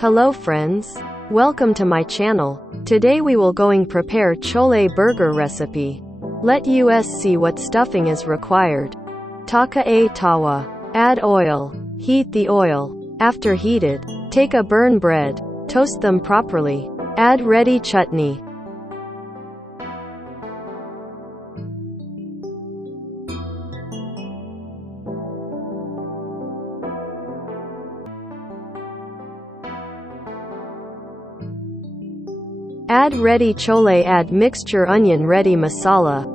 Hello friends. Welcome to my channel. Today we will going prepare chole burger recipe. Let us see what stuffing is required. Taka a tawa. Add oil. Heat the oil. After heated, take a burn bread. Toast them properly. Add ready chutney. Add ready chole. Add mixture onion ready masala.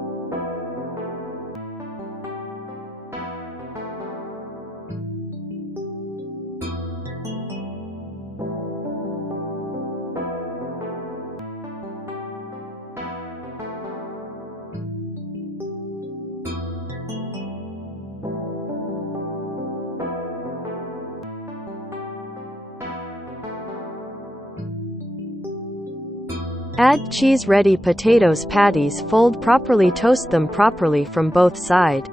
Add cheese ready potatoes patties. Fold properly. Toast them properly from both sides.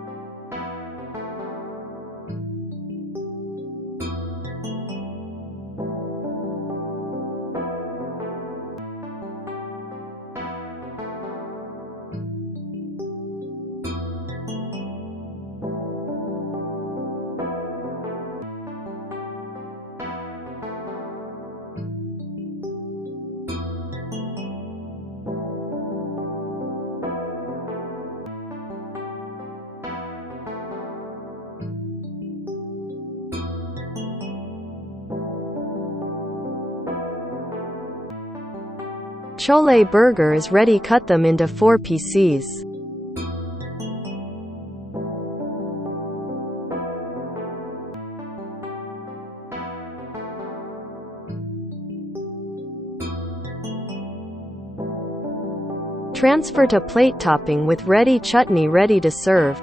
Chole burger is ready. Cut them into 4 pieces. Transfer to plate. Topping with ready chutney ready to serve.